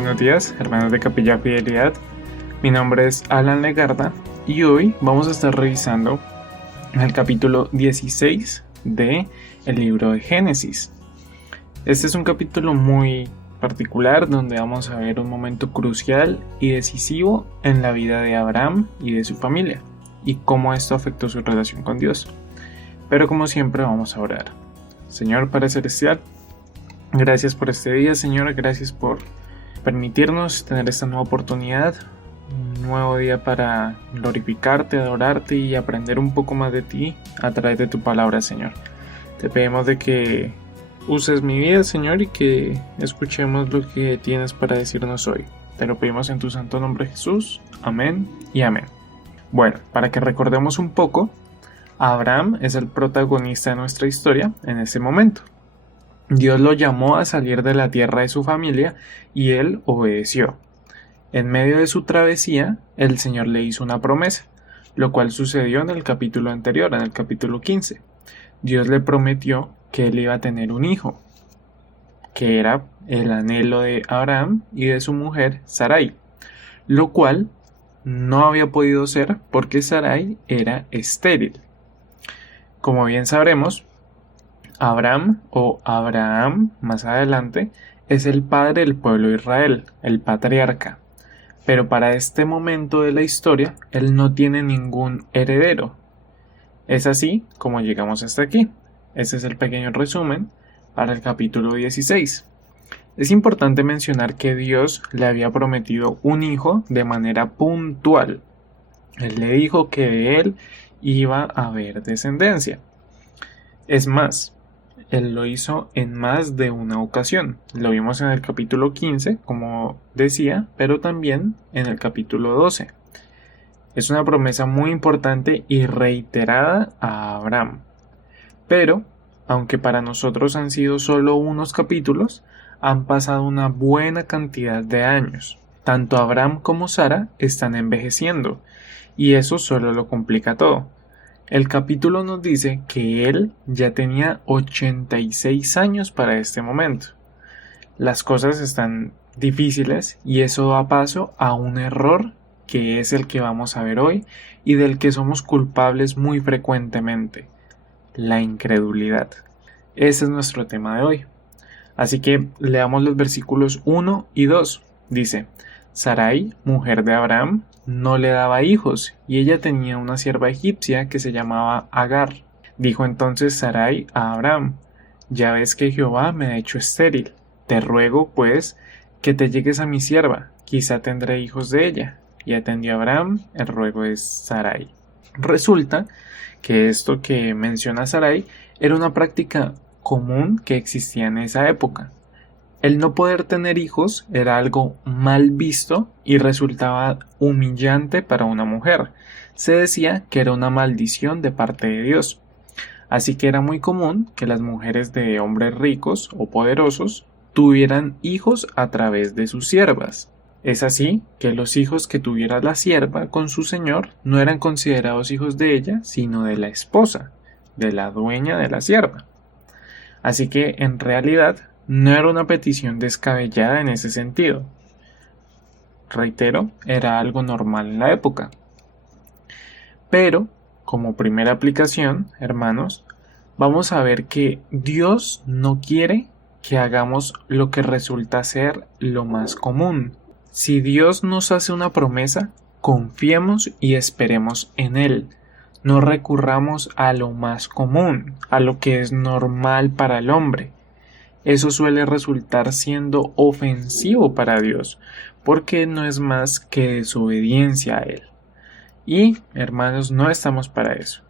buenos días, hermanos de Capilla Fidelidad. Mi nombre es Alan Legarda y hoy vamos a estar revisando el capítulo 16 de el libro de Génesis. Este es un capítulo muy particular donde vamos a ver un momento crucial y decisivo en la vida de Abraham y de su familia y cómo esto afectó su relación con Dios. Pero como siempre vamos a orar. Señor Padre Celestial, gracias por este día, Señor, gracias por permitirnos tener esta nueva oportunidad, un nuevo día para glorificarte, adorarte y aprender un poco más de ti a través de tu palabra, Señor. Te pedimos de que uses mi vida, Señor, y que escuchemos lo que tienes para decirnos hoy. Te lo pedimos en tu santo nombre, Jesús. Amén y amén. Bueno, para que recordemos un poco, Abraham es el protagonista de nuestra historia en este momento. Dios lo llamó a salir de la tierra de su familia y él obedeció. En medio de su travesía, el Señor le hizo una promesa, lo cual sucedió en el capítulo anterior, en el capítulo 15. Dios le prometió que él iba a tener un hijo, que era el anhelo de Abraham y de su mujer Sarai, lo cual no había podido ser porque Sarai era estéril. Como bien sabremos, Abraham o Abraham más adelante es el padre del pueblo de Israel, el patriarca. Pero para este momento de la historia, él no tiene ningún heredero. Es así como llegamos hasta aquí. Ese es el pequeño resumen para el capítulo 16. Es importante mencionar que Dios le había prometido un hijo de manera puntual. Él le dijo que de él iba a haber descendencia. Es más, él lo hizo en más de una ocasión. Lo vimos en el capítulo 15, como decía, pero también en el capítulo 12. Es una promesa muy importante y reiterada a Abraham. Pero, aunque para nosotros han sido solo unos capítulos, han pasado una buena cantidad de años. Tanto Abraham como Sara están envejeciendo, y eso solo lo complica todo. El capítulo nos dice que él ya tenía 86 años para este momento. Las cosas están difíciles y eso da paso a un error que es el que vamos a ver hoy y del que somos culpables muy frecuentemente: la incredulidad. Ese es nuestro tema de hoy. Así que leamos los versículos 1 y 2. Dice: Sarai, mujer de Abraham, no le daba hijos, y ella tenía una sierva egipcia que se llamaba Agar. Dijo entonces Sarai a Abraham: ya ves que Jehová me ha hecho estéril. Te ruego, pues, que te llegues a mi sierva, quizá tendré hijos de ella. Y atendió Abraham el ruego de Sarai. Resulta que esto que menciona Sarai era una práctica común que existía en esa época. El no poder tener hijos era algo mal visto y resultaba humillante para una mujer. Se decía que era una maldición de parte de Dios. Así que era muy común que las mujeres de hombres ricos o poderosos tuvieran hijos a través de sus siervas. Es así que los hijos que tuviera la sierva con su señor no eran considerados hijos de ella, sino de la esposa, de la dueña de la sierva. Así que en realidad no era una petición descabellada en ese sentido. Reitero, era algo normal en la época. Pero, como primera aplicación, hermanos, vamos a ver que Dios no quiere que hagamos lo que resulta ser lo más común. Si Dios nos hace una promesa, confiemos y esperemos en Él. No recurramos a lo más común, a lo que es normal para el hombre. Eso suele resultar siendo ofensivo para Dios, porque no es más que desobediencia a Él. Y, hermanos, no estamos para eso.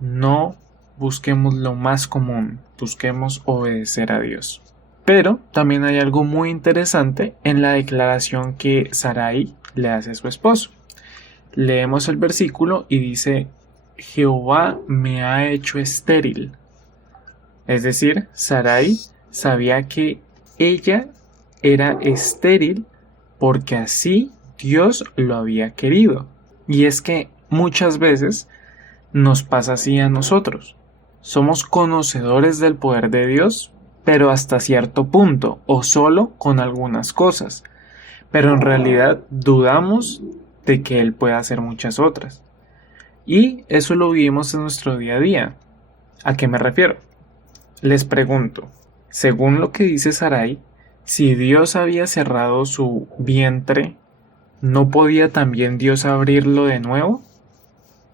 No busquemos lo más común, busquemos obedecer a Dios. Pero también hay algo muy interesante en la declaración que Sarai le hace a su esposo. Leemos el versículo y dice: Jehová me ha hecho estéril. Es decir, Sarai sabía que ella era estéril porque así Dios lo había querido. Y es que muchas veces nos pasa así a nosotros. Somos conocedores del poder de Dios, pero hasta cierto punto, o solo con algunas cosas. pero en realidad dudamos de que Él pueda hacer muchas otras. Y eso lo vivimos en nuestro día a día. ¿A qué me refiero? Les pregunto, según lo que dice Sarai, si Dios había cerrado su vientre, ¿no podía también Dios abrirlo de nuevo?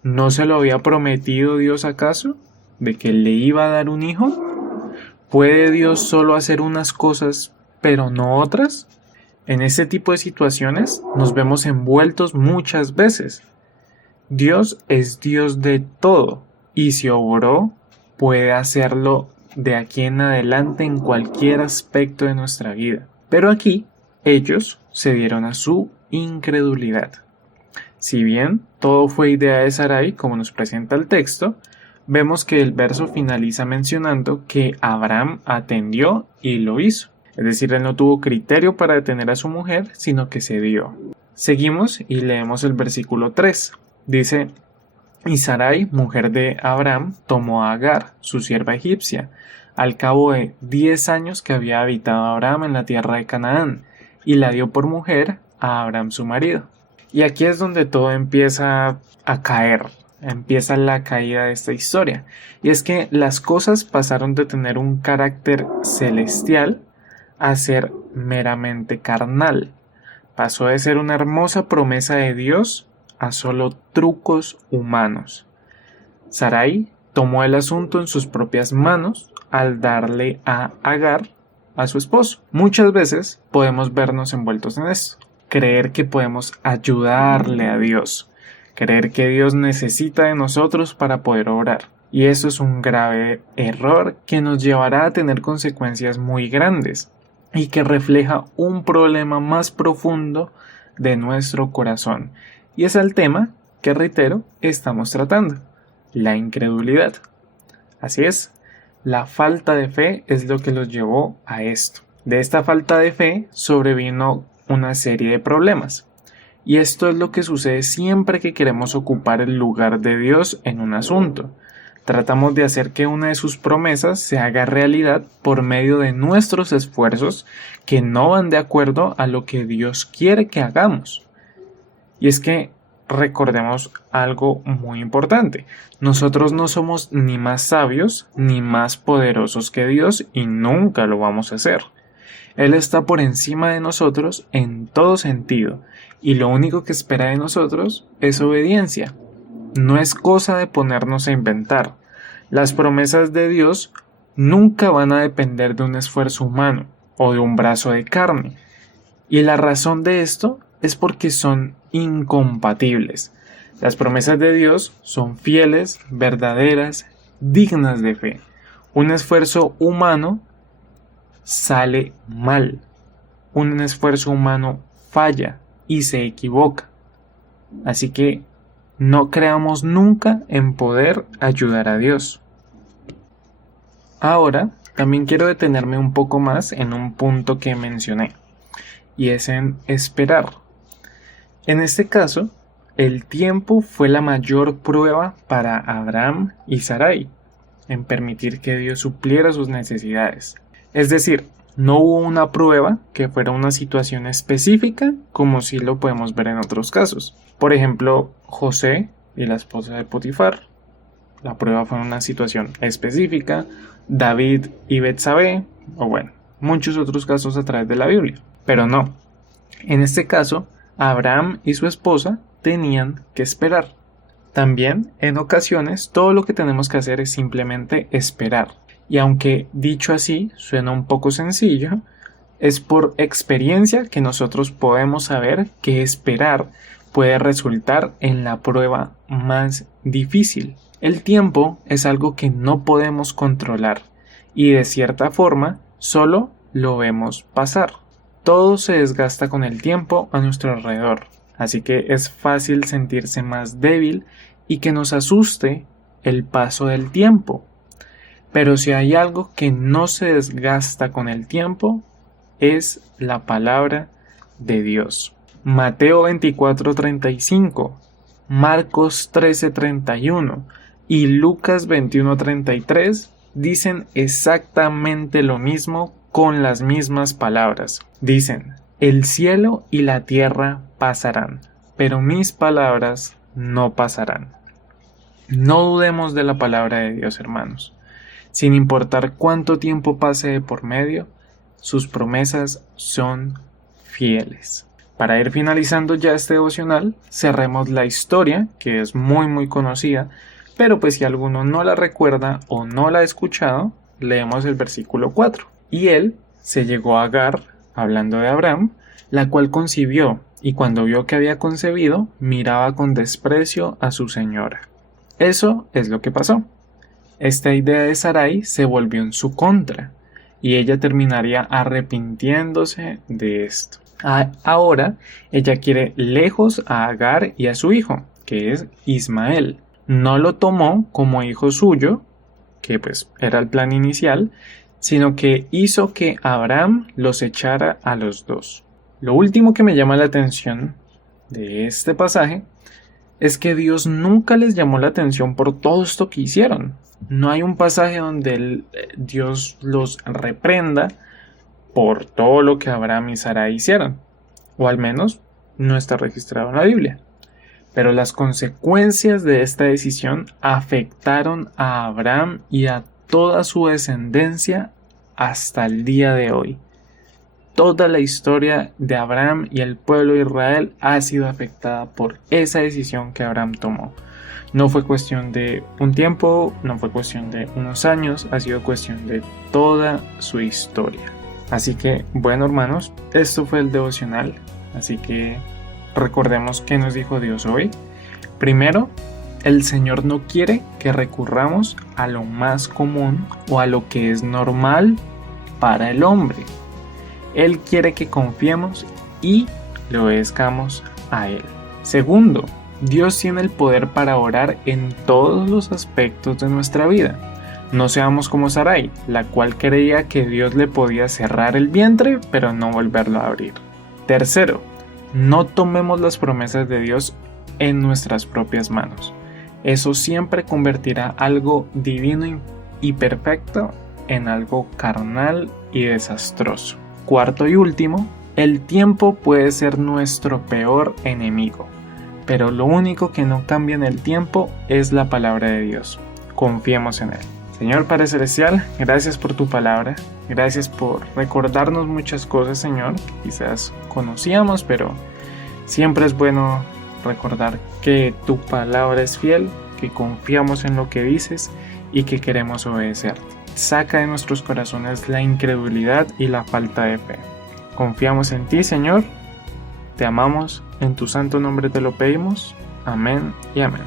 ¿No se lo había prometido Dios acaso? ¿De que le iba a dar un hijo? ¿Puede Dios solo hacer unas cosas pero no otras? En ese tipo de situaciones nos vemos envueltos muchas veces. Dios es Dios de todo y si obró, puede hacerlo de aquí en adelante en cualquier aspecto de nuestra vida. Pero aquí ellos se dieron a su incredulidad. Si bien todo fue idea de Sarai, como nos presenta el texto, vemos que el verso finaliza mencionando que Abraham atendió y lo hizo. Es decir, él no tuvo criterio para detener a su mujer, sino que se dio. Seguimos y leemos el versículo 3. Dice: y Sarai, mujer de Abraham, tomó a Agar, su sierva egipcia, al cabo de 10 años que había habitado Abraham en la tierra de Canaán, y la dio por mujer a Abraham su marido. Y aquí es donde todo empieza a caer, empieza la caída de esta historia. Y es que las cosas pasaron de tener un carácter celestial a ser meramente carnal. Pasó de ser una hermosa promesa de Dios a solo trucos humanos. Sarai tomó el asunto en sus propias manos al darle a Agar a su esposo. Muchas veces podemos vernos envueltos en esto. Creer que podemos ayudarle a Dios. Creer que Dios necesita de nosotros para poder obrar. Y eso es un grave error que nos llevará a tener consecuencias muy grandes y que refleja un problema más profundo de nuestro corazón. Y es el tema que, reitero, estamos tratando: la incredulidad. Así es, la falta de fe es lo que los llevó a esto. De esta falta de fe sobrevino una serie de problemas. Y esto es lo que sucede siempre que queremos ocupar el lugar de Dios en un asunto. Tratamos de hacer que una de sus promesas se haga realidad por medio de nuestros esfuerzos que no van de acuerdo a lo que Dios quiere que hagamos. Y es que recordemos algo muy importante. Nosotros no somos ni más sabios ni más poderosos que Dios y nunca lo vamos a hacer. Él está por encima de nosotros en todo sentido y lo único que espera de nosotros es obediencia. No es cosa de ponernos a inventar. Las promesas de Dios nunca van a depender de un esfuerzo humano o de un brazo de carne. Y la razón de esto es porque son incompatibles. Las promesas de Dios son fieles, verdaderas, dignas de fe. Un esfuerzo humano sale mal. Un esfuerzo humano falla y se equivoca. Así que no creamos nunca en poder ayudar a Dios. Ahora, también quiero detenerme un poco más en un punto que mencioné, y es en esperar. En este caso, el tiempo fue la mayor prueba para Abraham y Sarai, en permitir que Dios supliera sus necesidades. Es decir, no hubo una prueba que fuera una situación específica, como sí lo podemos ver en otros casos. Por ejemplo, José y la esposa de Potifar. La prueba fue una situación específica. David y Betsabé, o bueno, muchos otros casos a través de la Biblia. Pero no. En este caso, Abraham y su esposa tenían que esperar. También, en ocasiones, todo lo que tenemos que hacer es simplemente esperar. Y aunque dicho así suena un poco sencillo, es por experiencia que nosotros podemos saber que esperar puede resultar en la prueba más difícil. El tiempo es algo que no podemos controlar y de cierta forma solo lo vemos pasar. Todo se desgasta con el tiempo a nuestro alrededor, así que es fácil sentirse más débil y que nos asuste el paso del tiempo. Pero si hay algo que no se desgasta con el tiempo, es la palabra de Dios. Mateo 24:35, Marcos 13:31 y Lucas 21:33 dicen exactamente lo mismo con las mismas palabras. Dicen: El cielo y la tierra pasarán, pero mis palabras no pasarán. No dudemos de la palabra de Dios, hermanos. Sin importar cuánto tiempo pase de por medio, sus promesas son fieles. Para ir finalizando ya este devocional, cerremos la historia, que es muy conocida, pero pues si alguno no la recuerda o no la ha escuchado, leemos el versículo 4. Y él se llegó a Agar, hablando de Abraham, la cual concibió, y cuando vio que había concebido, miraba con desprecio a su señora. Eso es lo que pasó. Esta idea de Sarai se volvió en su contra, y ella terminaría arrepintiéndose de esto. Ahora ella quiere lejos a Agar y a su hijo, que es Ismael. No lo tomó como hijo suyo, que pues era el plan inicial, sino que hizo que Abraham los echara a los dos. Lo último que me llama la atención de este pasaje es que Dios nunca les llamó la atención por todo esto que hicieron. No hay un pasaje donde Dios los reprenda por todo lo que Abraham y Sarai hicieron, o al menos no está registrado en la Biblia. Pero las consecuencias de esta decisión afectaron a Abraham y a toda su descendencia hasta el día de hoy. Toda la historia de Abraham y el pueblo de Israel ha sido afectada por esa decisión que Abraham tomó. No fue cuestión de un tiempo, no fue cuestión de unos años, ha sido cuestión de toda su historia. Así que, bueno, hermanos, esto fue el devocional. Así que recordemos qué nos dijo Dios hoy. Primero, el Señor no quiere que recurramos a lo más común o a lo que es normal para el hombre. Él quiere que confiemos y le obedezcamos a Él. Segundo, Dios tiene el poder para orar en todos los aspectos de nuestra vida. No seamos como Sarai, la cual creía que Dios le podía cerrar el vientre, pero no volverlo a abrir. Tercero, no tomemos las promesas de Dios en nuestras propias manos. Eso siempre convertirá algo divino y perfecto en algo carnal y desastroso. Cuarto y último, el tiempo puede ser nuestro peor enemigo, pero lo único que no cambia en el tiempo es la palabra de Dios. Confiemos en Él. Señor Padre Celestial, gracias por tu palabra, gracias por recordarnos muchas cosas, Señor, que quizás conocíamos, pero siempre es bueno recordar que tu palabra es fiel, que confiamos en lo que dices y que queremos obedecerte. Saca de nuestros corazones la incredulidad y la falta de fe. Confiamos en ti, Señor, te amamos, en tu santo nombre te lo pedimos. Amén y amén.